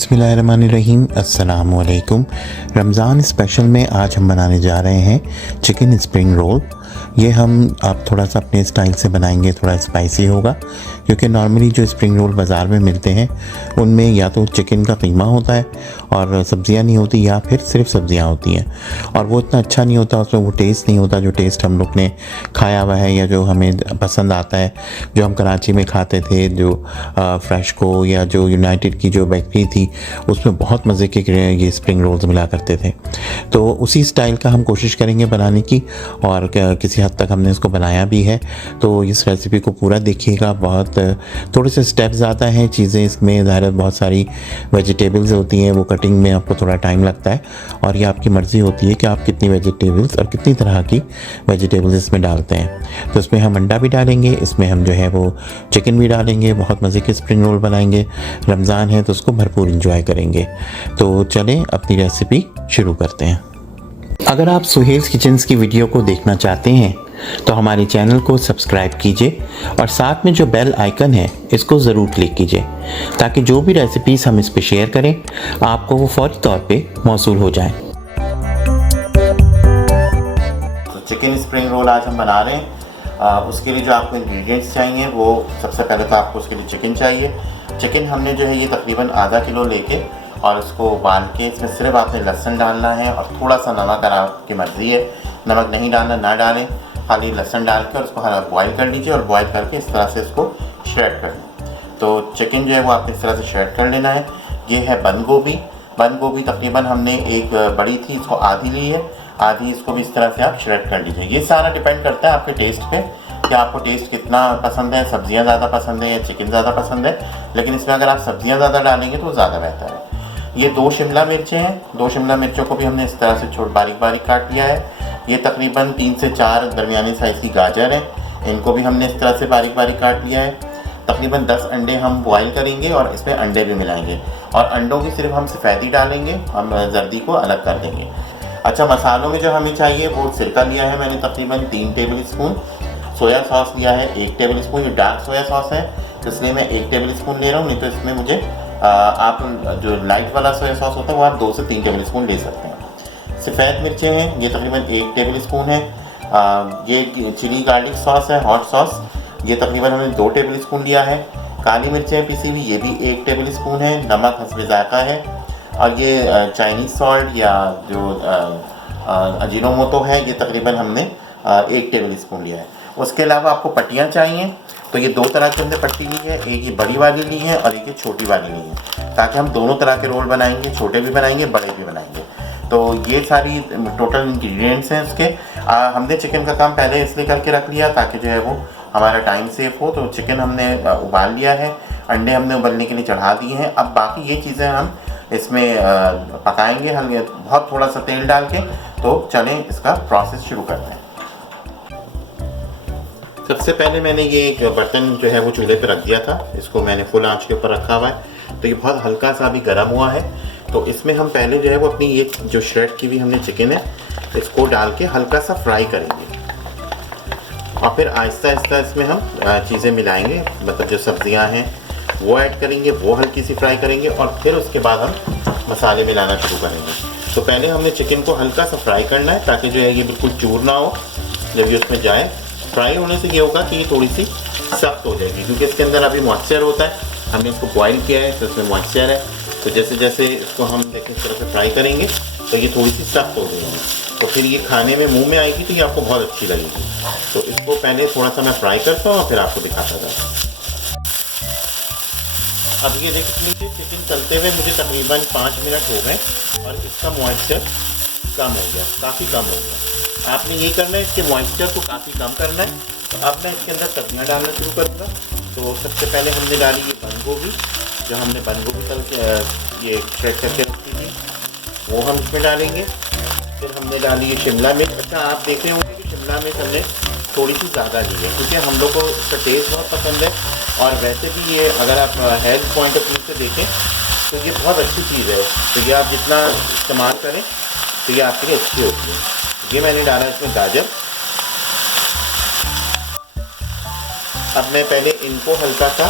बिस्मिल्लाहिर्रहमानिर्रहीम अस्सलाम वालेकुम। रमज़ान स्पेशल में आज हम बनाने जा रहे हैं चिकन स्प्रिंग रोल। ये हम आप थोड़ा सा अपने स्टाइल से बनाएंगे, थोड़ा स्पाइसी होगा क्योंकि नॉर्मली जो स्प्रिंग रोल बाज़ार में मिलते हैं उनमें या तो चिकन का कीमा होता है और सब्ज़ियाँ नहीं होती, या फिर सिर्फ सब्ज़ियाँ होती हैं और वो इतना अच्छा नहीं होता, उसमें वो टेस्ट नहीं होता जो टेस्ट हम लोग ने खाया हुआ है या जो हमें पसंद आता है। जो हम कराची में खाते थे, जो फ्रेश को या जो यूनाइटेड की जो बेकरी थी उसमें बहुत मज़े के ये स्प्रिंग रोल्स मिला करते थे। तो उसी स्टाइल का हम कोशिश करेंगे बनाने की और किसी हद तक हमने इसको बनाया भी है। तो इस रेसिपी को पूरा देखिएगा। बहुत थोड़े से स्टेप ज़्यादा हैं, चीज़ें इसमें ज़ाहिर बहुत सारी वेजिटेबल्स होती हैं, वो कटिंग में आपको थोड़ा टाइम लगता है और ये आपकी मर्ज़ी होती है कि आप कितनी वेजिटेबल्स और कितनी तरह की वेजिटेबल्स इसमें डालते हैं। तो इसमें हम अंडा भी डालेंगे, इसमें हम जो है वो चिकन भी डालेंगे, बहुत मज़े के स्प्रिंग रोल बनाएंगे। रमज़ान है तो उसको भरपूर इंजॉय करेंगे। तो चलें अपनी रेसिपी शुरू करते हैं। अगर आप सुहेल्स किचन्स की वीडियो को देखना चाहते हैं तो हमारे चैनल को सब्सक्राइब कीजिए और साथ में जो बेल आइकन है इसको ज़रूर क्लिक कीजिए ताकि जो भी रेसिपीज़ हम इस पे शेयर करें आपको वो फौरी तौर पे मौसूल हो जाए। तो चिकन स्प्रिंग रोल आज हम बना रहे हैं। उसके लिए जो आपको इंग्रेडिएंट्स चाहिए वो सबसे पहले तो आपको उसके लिए चिकन चाहिए। चिकन हमने जो है ये तकरीबन आधा किलो लेके और उसको उबाल के इसमें सिर्फ आपने लहसुन डालना है और थोड़ा सा नमक, अगर आपकी मर्ज़ी है नमक नहीं डालना ना डालें, खाली लहसुन डाल के और उसको बॉयल कर लीजिए और बॉयल करके इस तरह से इसको श्रेड कर लें। तो चिकन जो है वो आपने इस तरह से श्रेड कर लेना है। ये है बंद गोभी। बंद गोभी तकरीबन हमने एक बड़ी थी, इसको आधी ली है, आधी इसको भी इस तरह से आप श्रेड कर लीजिए। ये सारा डिपेंड करता है आपके टेस्ट पे कि आपको टेस्ट कितना पसंद है, सब्ज़ियाँ ज़्यादा पसंद है या चिकन ज़्यादा पसंद है, लेकिन इसमें अगर आप सब्ज़ियाँ ज़्यादा डालेंगे तो ज़्यादा बेहतर है। ये 2 शिमला मिर्चें हैं। 2 शिमला मिर्चों को भी हमने इस तरह से बारीक बारीक काट लिया है। ये तकरीबन 3 से 4 दरमियानी साइज़ की गाजर हैं, इनको भी हमने इस तरह से बारीक बारीक काट लिया है। तकरीबन 10 अंडे हम बॉयल करेंगे और इसमें अंडे भी मिलाएंगे और अंडों की सिर्फ हम सफ़ेदी डालेंगे, हम जर्दी को अलग कर देंगे। अच्छा, मसालों में जो हमें चाहिए वो सिरका लिया है मैंने तकरीबन 3 टेबल स्पून, सोया सॉस लिया है 1 टेबल स्पून, ये डार्क सोया सॉस है इसलिए मैं 1 टेबल स्पून ले रहा हूँ, नहीं तो इसमें मुझे आप जो लाइट वाला सोया सॉस होता है वो आप 2 से 3 टेबल स्पून ले सकते हैं। सफ़ेद मिर्चें हैं, ये तकरीबन 1 टेबल स्पून है। ये चिली गार्लिक सॉस है, हॉट सॉस, ये तकरीबन हमने 2 टेबल स्पून लिया है। काली मिर्चें पिसी हुई, ये भी 1 टेबल स्पून है। नमक हस्बे ज़ायक़ा है और ये चाइनीज़ सॉल्ट या जो अजीनोमोटो है ये तकरीबन हमने 1 टेबल स्पून लिया है। उसके अलावा आपको पट्टियाँ चाहिए, तो ये 2 तरह की हमने पट्टी ली है, एक ये बड़ी वाली ली है और एक ये छोटी वाली ली है, ताकि हम दोनों तरह के रोल बनाएंगे, छोटे भी बनाएंगे बड़े भी बनाएंगे। तो ये सारी टोटल इंग्रेडिएंट्स हैं उसके। हमने चिकन का काम पहले इसलिए करके रख लिया ताकि जो है वो हमारा टाइम सेव हो। तो चिकन हमने उबाल लिया है, अंडे हमने उबलने के लिए चढ़ा दिए हैं। अब बाकी ये चीज़ें हम इसमें पकाएंगे बहुत थोड़ा सा तेल डाल के। तो चलें इसका प्रोसेस शुरू करते हैं। सबसे पहले मैंने ये एक बर्तन जो है वो चूल्हे पे रख दिया था, इसको मैंने फुल आंच के ऊपर रखा हुआ है। तो ये बहुत हल्का सा अभी गर्म हुआ है। तो इसमें हम पहले जो है वो अपनी ये जो श्रेड की भी हमने चिकन है इसको डाल के हल्का सा फ्राई करेंगे और फिर आहिस्ता आहिस्ता इसमें हम चीज़ें मिलाएंगे, मतलब जो सब्जियां हैं वो ऐड करेंगे, वो हल्की सी फ्राई करेंगे और फिर उसके बाद हम मसाले मिलाना शुरू करेंगे। तो पहले हमने चिकन को हल्का सा फ्राई करना है ताकि जो है ये बिल्कुल चूर ना हो। जब ये उसमें जाए, फ्राई होने से ये होगा कि ये थोड़ी सी सख्त हो जाएगी क्योंकि इसके अंदर अभी मॉइस्चर होता है, हमने इसको बॉईल किया है तो इसमें मॉइस्चर है। तो जैसे जैसे इसको हम देखें इस तरह से फ्राई करेंगे तो ये थोड़ी सी सख्त हो जाएगी, तो फिर ये खाने में मुंह में आएगी तो ये आपको बहुत अच्छी लगेगी। तो इसको पहले थोड़ा सा मैं फ्राई करता हूँ और फिर आपको दिखाता जाता हूँ। अब ये देख लीजिए चिकन चलते हुए मुझे तकरीबन 5 मिनट हो गए और इसका मॉइस्चर कम हो गया, काफ़ी कम हो गया। आपने ये करना है, इसके मॉइस्चर को काफ़ी कम करना है। तो अब मैं इसके अंदर सब्जियाँ डालना शुरू करूँगा। तो सबसे पहले हमने डाली ये बंद गोभी, जो हमने बंद गोभी तल के ये श्रेड करके रखी थी वो हम इसमें डालेंगे। फिर हमने डाली ये शिमला मिर्च। अच्छा, आप देख रहे होंगे कि शिमला मिर्च हमने थोड़ी सी ज़्यादा ली है क्योंकि हम लोग को इसका टेस्ट बहुत पसंद है और वैसे भी ये अगर आप हेल्थ पॉइंट ऑफ व्यू से देखें तो ये बहुत अच्छी चीज़ है। तो ये आप जितना इस्तेमाल करें तो ये आपके लिए अच्छी होती है। ये मैंने डाला इसमें गाजर। अब मैं पहले इनको हल्का सा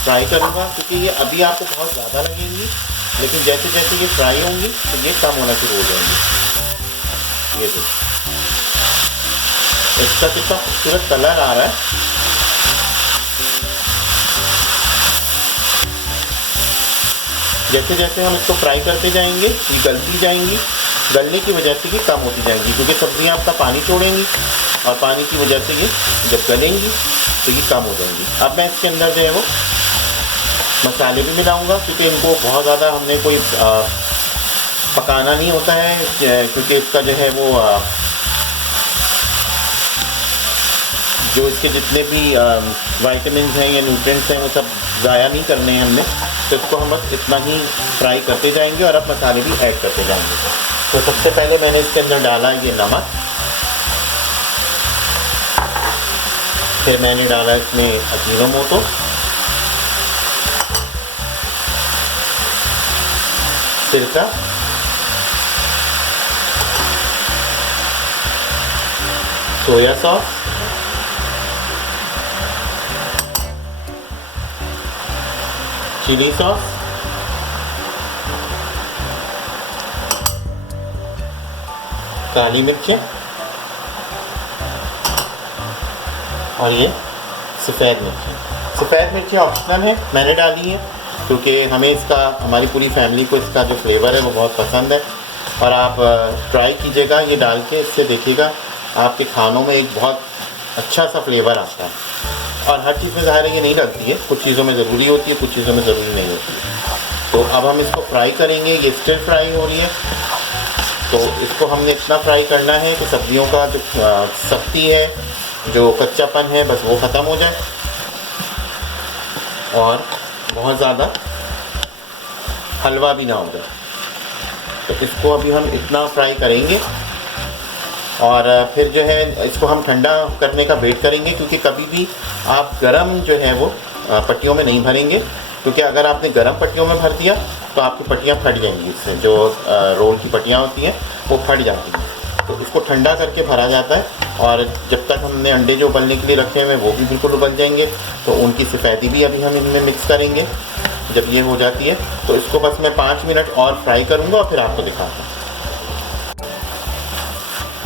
फ्राई करूँगा, क्योंकि ये अभी आपको बहुत ज़्यादा लगेंगी, लेकिन जैसे जैसे ये फ्राई होंगी तो ये कम होना शुरू हो जाएंगी। ये देखिए इसका कितना खूबसूरत कलर आ रहा है। जैसे जैसे हम इसको फ्राई करते जाएंगे ये गलती जाएंगी, गलने की वजह से ये कम होती जाएंगी, क्योंकि सब्जियां आपका पानी छोड़ेंगी और पानी की वजह से ये जब गलेंगी तो ये कम हो जाएंगी। अब मैं इसके अंदर जो है वो मसाले भी मिलाऊंगा, क्योंकि इनको बहुत ज़्यादा हमने कोई पकाना नहीं होता है, क्योंकि इसका जो है वो जो इसके जितने भी विटामिन्स हैं या न्यूट्रिएंट्स हैं वो सब ज़ाया नहीं करने हैं हमने, तो इसको हम बस इतना ही फ्राई करते जाएंगे और अब मसाले भी ऐड करते जाएंगे। तो सबसे पहले मैंने इसके अंदर डाला ये नमक, फिर मैंने डाला इसमें अजीनोमोटो, सिरका, सोया सॉस, चिली सॉस, काली मिर्चें और ये सफ़ेद मिर्ची। सफ़ेद मिर्ची ऑप्शनल है, मैंने डाली है क्योंकि हमें इसका, हमारी पूरी फैमिली को इसका जो फ्लेवर है वो बहुत पसंद है। और आप ट्राई कीजिएगा ये डाल के, इससे देखिएगा आपके खानों में एक बहुत अच्छा सा फ्लेवर आता है। और हर चीज़ में ज़ाहिर है ये नहीं लगती है, कुछ चीज़ों में ज़रूरी होती है, कुछ चीज़ों में ज़रूरी नहीं होती है। तो अब हम इसको फ्राई करेंगे, ये स्टिर फ्राई हो रही है, तो इसको हमने इतना फ्राई करना है कि सब्जियों का जो सख्ती है, जो कच्चापन है, बस वो ख़त्म हो जाए और बहुत ज़्यादा हलवा भी ना हो जाए। तो इसको अभी हम इतना फ्राई करेंगे और फिर जो है इसको हम ठंडा करने का वेट करेंगे, क्योंकि कभी भी आप गरम जो है वो पट्टियों में नहीं भरेंगे, क्योंकि अगर आपने गरम पट्टियों में भर दिया तो आपकी पट्टियाँ फट जाएंगी। इससे जो रोल की पट्टियाँ होती हैं वो फट जाती हैं। तो इसको ठंडा करके भरा जाता है और जब तक हमने अंडे जो उबलने के लिए रखे हुए हैं वो भी बिल्कुल उबल जाएंगे, तो उनकी सफ़ेदी भी अभी हम इनमें मिक्स करेंगे। जब ये हो जाती है तो इसको बस मैं 5 मिनट और फ्राई करूँगा और फिर आपको दिखाता हूँ।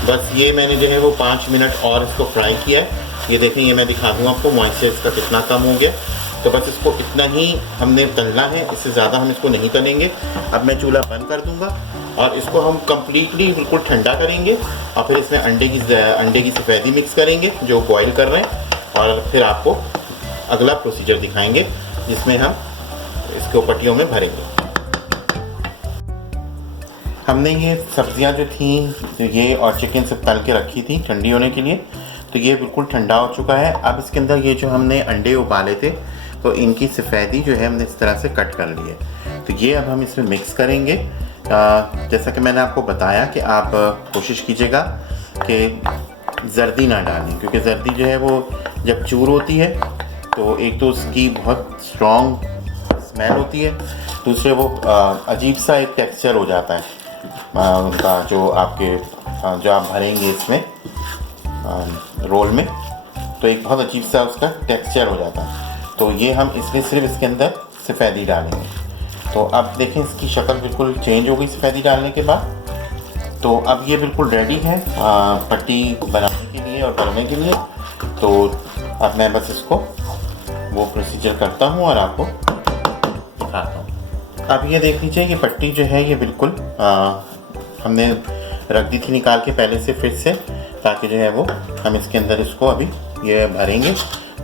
बस ये मैंने जो है वो 5 मिनट और इसको फ्राई किया है। ये देखें, ये मैं दिखा दूँ आपको मॉइस्चर इसका कितना कम हो गया। तो बस इसको इतना ही हमने तलना है, इससे ज़्यादा हम इसको नहीं तलेंगे। अब मैं चूल्हा बंद कर दूँगा और इसको हम कम्प्लीटली बिल्कुल ठंडा करेंगे और फिर इसमें अंडे की सफ़ेदी मिक्स करेंगे जो बॉईल कर रहे हैं, और फिर आपको अगला प्रोसीजर दिखाएंगे जिसमें हम इसको पट्टियों में भरेंगे। हमने ये सब्जियां जो थी, तो ये और चिकन सब तल के रखी थी ठंडी होने के लिए, तो ये बिल्कुल ठंडा हो चुका है। अब इसके अंदर ये जो हमने अंडे उबाले थे तो इनकी सफ़ेदी जो है हमने इस तरह से कट कर ली है। तो ये अब हम इसमें मिक्स करेंगे। जैसा कि मैंने आपको बताया कि आप कोशिश कीजिएगा कि जर्दी ना डालें, क्योंकि जर्दी जो है वो जब चूर होती है तो एक तो उसकी बहुत स्ट्रॉन्ग स्मेल होती है, दूसरे वो अजीब सा एक टेक्सचर हो जाता है उनका, जो आप भरेंगे इसमें रोल में, तो एक बहुत अजीब सा उसका टेक्सचर हो जाता है। तो ये हम इसलिए सिर्फ इसके अंदर सफ़ेदी डालेंगे। तो अब देखें इसकी शक्ल बिल्कुल चेंज हो गई सफ़ेदी डालने के बाद। तो अब ये बिल्कुल रेडी है पट्टी बनाने के लिए और तलने के लिए। तो अब मैं बस इसको वो प्रोसीजर करता हूँ और आपको दिखाता हूँ। अब ये देख लीजिए कि पट्टी जो है ये बिल्कुल हमने रख दी थी निकाल के पहले से फिर से, ताकि जो है वो हम इसके अंदर इसको अभी ये भरेंगे।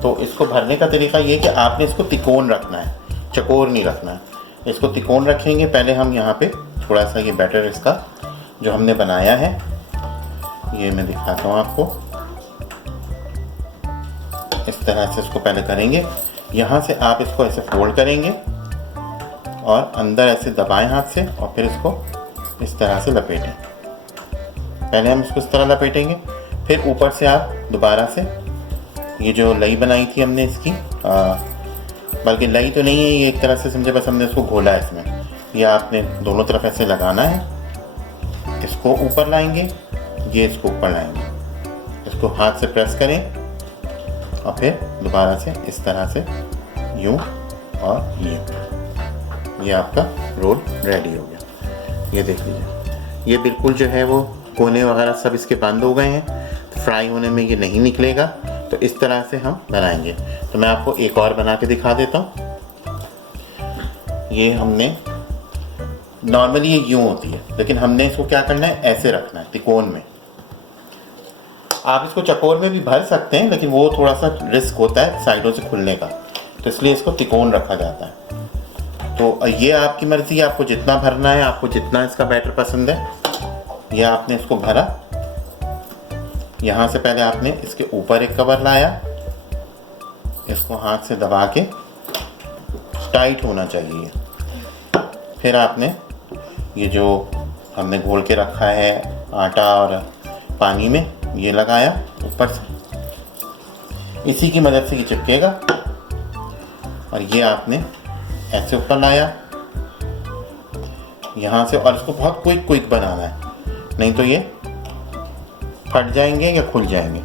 तो इसको भरने का तरीका ये है कि आपने इसको तिकोन रखना है, चकोर नहीं रखना है। इसको तिकोन रखेंगे। पहले हम यहाँ पे थोड़ा सा ये बैटर इसका जो हमने बनाया है ये मैं दिखाता हूँ आपको। इस तरह से इसको पहले करेंगे, यहाँ से आप इसको ऐसे फोल्ड करेंगे और अंदर ऐसे दबाएं हाथ से और फिर इसको इस तरह से लपेटें। पहले हम इसको इस तरह लपेटेंगे, फिर ऊपर से आप दोबारा से ये जो लई बनाई थी हमने इसकी, बल्कि लई तो नहीं है ये, एक तरह से समझे बस हमने इसको घोला है इसमें। ये आपने दोनों तरफ ऐसे लगाना है, इसको ऊपर लाएंगे, ये इसको ऊपर लाएंगे, इसको हाथ से प्रेस करें और फिर दोबारा से इस तरह से यूँ और ये आपका रोल रेडी हो गया। ये देख लीजिए, ये बिल्कुल जो है वो कोने वगैरह सब इसके बंद हो गए हैं, तो फ्राई होने में ये नहीं निकलेगा। तो इस तरह से हम बनाएंगे। तो मैं आपको एक और बना के दिखा देता हूँ। ये हमने नॉर्मली ये यूँ होती है, लेकिन हमने इसको क्या करना है, ऐसे रखना है त्रिकोण में। आप इसको चकोर में भी भर सकते हैं, लेकिन वो थोड़ा सा रिस्क होता है साइडों से खुलने का, तो इसलिए इसको त्रिकोण रखा जाता है। तो ये आपकी मर्ज़ी है, आपको जितना भरना है, आपको जितना इसका बैटर पसंद है, ये आपने इसको भरा। यहाँ से पहले आपने इसके ऊपर एक कवर लाया, इसको हाथ से दबा के टाइट होना चाहिए। फिर आपने ये जो हमने घोल के रखा है आटा और पानी में, ये लगाया ऊपर से, इसी की मदद से ये चिपकेगा। और ये आपने ऐसे ऊपर लाया यहाँ से, और इसको बहुत क्विक बनाना है, नहीं तो ये फट जाएंगे या खुल जाएंगे।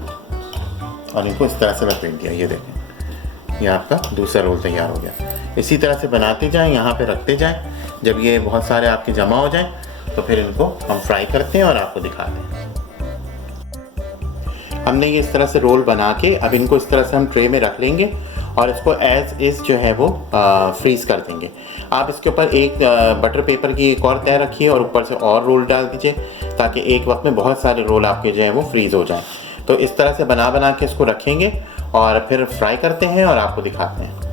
और इनको इस तरह से लपेट दिया। ये देखें, ये आपका दूसरा रोल तैयार हो गया। इसी तरह से बनाते जाएं, यहाँ पे रखते जाएं। जब ये बहुत सारे आपके जमा हो जाएं, तो फिर इनको हम फ्राई करते हैं और आपको दिखाते हैं। हमने ये इस तरह से रोल बना के अब इनको इस तरह से हम ट्रे में रख लेंगे और इसको एज इज़ जो है वो फ्रीज़ कर देंगे। आप इसके ऊपर एक बटर पेपर की एक और तय रखिए और ऊपर से और रोल डाल दीजिए, ताकि एक वक्त में बहुत सारे रोल आपके जो है वो फ्रीज़ हो जाएं। तो इस तरह से बना के इसको रखेंगे और फिर फ्राई करते हैं और आपको दिखाते हैं।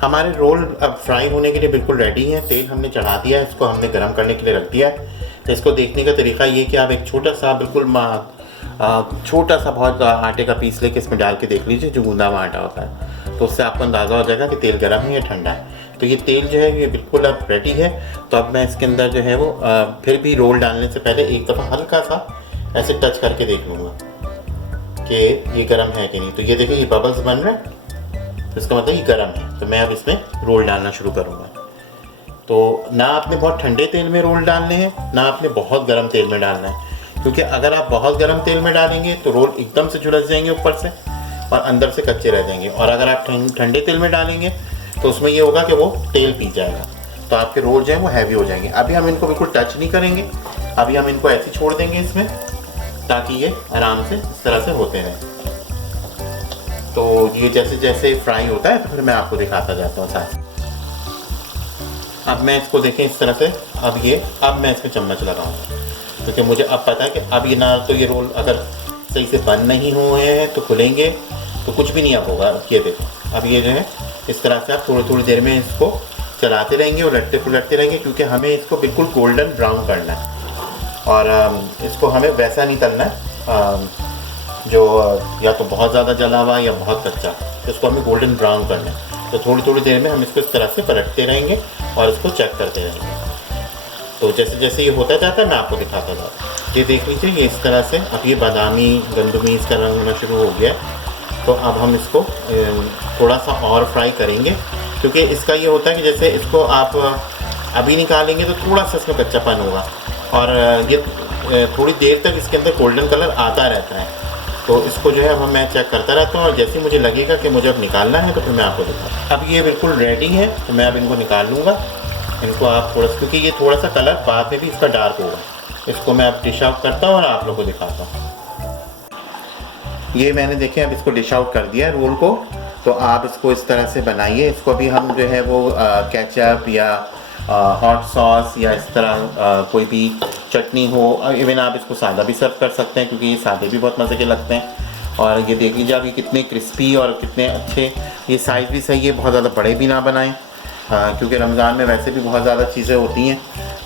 हमारे रोल अब फ्राई होने के लिए बिल्कुल रेडी हैं। तेल हमने चढ़ा दिया है, इसको हमने गर्म करने के लिए रख दिया है। तो इसको देखने का तरीका ये कि आप एक छोटा सा बिल्कुल छोटा सा बहुत आटे का पीस लेके इसमें डाल के देख लीजिए, जो गूंदा हुआ आटा होता है, तो उससे आपको अंदाज़ा हो जाएगा कि तेल गर्म है या ठंडा है। तो ये तेल जो है ये बिल्कुल अब रेडी है। तो अब मैं इसके अंदर जो है वो फिर भी रोल डालने से पहले एक दफ़ा हल्का सा ऐसे टच करके देख लूँगा कि ये गर्म है कि नहीं। तो ये देखिए, ये बबल्स बन रहे हैं, तो इसका मतलब ये गर्म है। तो मैं अब इसमें रोल डालना शुरू करूँगा। तो ना आपने बहुत ठंडे तेल में रोल डालने हैं, ना आपने बहुत गर्म तेल में डालना है, क्योंकि अगर आप बहुत गर्म तेल में डालेंगे तो रोल एकदम से झुलस जाएंगे ऊपर से और अंदर से कच्चे रह जाएंगे। और अगर आप ठंडे तेल में डालेंगे तो उसमें ये होगा कि वो तेल पी जाएगा, तो आपके रोल जो है वो हैवी हो जाएंगे। अभी हम इनको बिल्कुल टच नहीं करेंगे, अभी हम इनको ऐसे छोड़ देंगे इसमें, ताकि ये आराम से इस तरह से होते रहें। तो ये जैसे जैसे फ्राई होता है तो फिर मैं आपको दिखाता जाता हूँ साथ। अब मैं इसको देखें इस तरह से, अब मैं इसमें चम्मच लगाऊंगा, क्योंकि मुझे अब पता है कि अब ये ना तो ये रोल अगर सही से बंद नहीं हुए हैं तो खुलेंगे तो कुछ भी नहीं अब होगा। ये देखो, अब ये जो है इस तरह से आप थोड़ी देर में इसको चलाते रहेंगे और लटते रहेंगे, क्योंकि हमें इसको बिल्कुल गोल्डन ब्राउन करना है। और इसको हमें वैसा नहीं तलना है जो या तो बहुत ज़्यादा जला हुआ या बहुत कच्चा, तो इसको हमें गोल्डन ब्राउन करना है। तो थोड़ी देर में हम इसको इस तरह से पलटते रहेंगे और इसको चेक करते रहेंगे। तो जैसे जैसे ये होता जाता है मैं आपको दिखाता जाता हूँ। ये देख लीजिए, ये इस तरह से अब ये बादामी गंदमी इसका रंग होना शुरू हो गया है। तो अब हम इसको थोड़ा सा और फ्राई करेंगे, क्योंकि इसका ये होता है कि जैसे इसको आप अभी निकालेंगे तो थोड़ा सा इसमें कच्चापन होगा, और ये थोड़ी देर तक इसके अंदर गोल्डन कलर आता रहता है। तो इसको जो है अब मैं चेक करता रहता हूँ, और जैसे मुझे लगेगा कि मुझे अब निकालना है तो फिर मैं आपको दिखाता हूँ। अब ये बिल्कुल रेडी है, तो मैं अब इनको निकाल लूँगा। इनको आप थोड़ा सा, क्योंकि ये थोड़ा सा कलर बाद में भी इसका डार्क होगा, इसको मैं अब डिश आउट करता हूँ और आप लोगों को दिखाता हूँ। ये मैंने देखे अब इसको डिश आउट कर दिया रोल को। तो आप इसको इस तरह से बनाइए। इसको अभी हम जो है वो केचप या हॉट सॉस या इस तरह कोई भी चटनी हो, इवन आप इसको सादा भी सर्व कर सकते हैं, क्योंकि ये सादे भी बहुत मज़े के लगते हैं। और ये देख लीजिए आप, ये कितने क्रिस्पी और कितने अच्छे, ये साइज़ भी सही है, बहुत ज़्यादा बड़े भी ना बनाएं, क्योंकि रमज़ान में वैसे भी बहुत ज़्यादा चीज़ें होती हैं,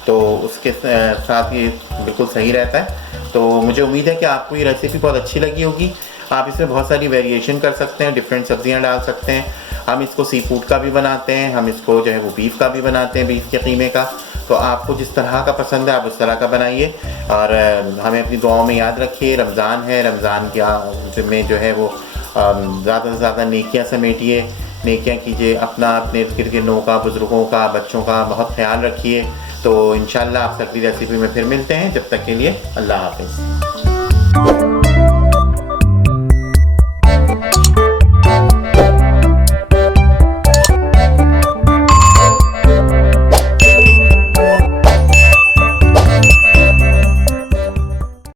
तो उसके साथ ये बिल्कुल सही रहता है। तो मुझे उम्मीद है कि आपको ये रेसिपी बहुत अच्छी लगी होगी। आप इसमें बहुत सारी वेरिएशन कर सकते हैं, डिफरेंट सब्जियां डाल सकते हैं। हम इसको सी फूड का भी बनाते हैं, हम इसको जो है वो बीफ का भी बनाते हैं, बीफ के कीमे का। तो आपको जिस तरह का पसंद है आप उस तरह का बनाइए। और हमें अपनी दुआओं में याद रखिए, रमज़ान है, रमज़ान के में जो है वो ज़्यादा से ज़्यादा नेकियां समेटिए, नेकियां कीजिए, अपना अपने इर्द गिर्द के लोगों का, बुज़ुर्गों का, बच्चों का बहुत ख्याल रखिए। तो इंशाल्लाह आपसे अगली रेसिपी में फिर मिलते हैं। जब तक के लिए अल्लाह हाफ़िज़।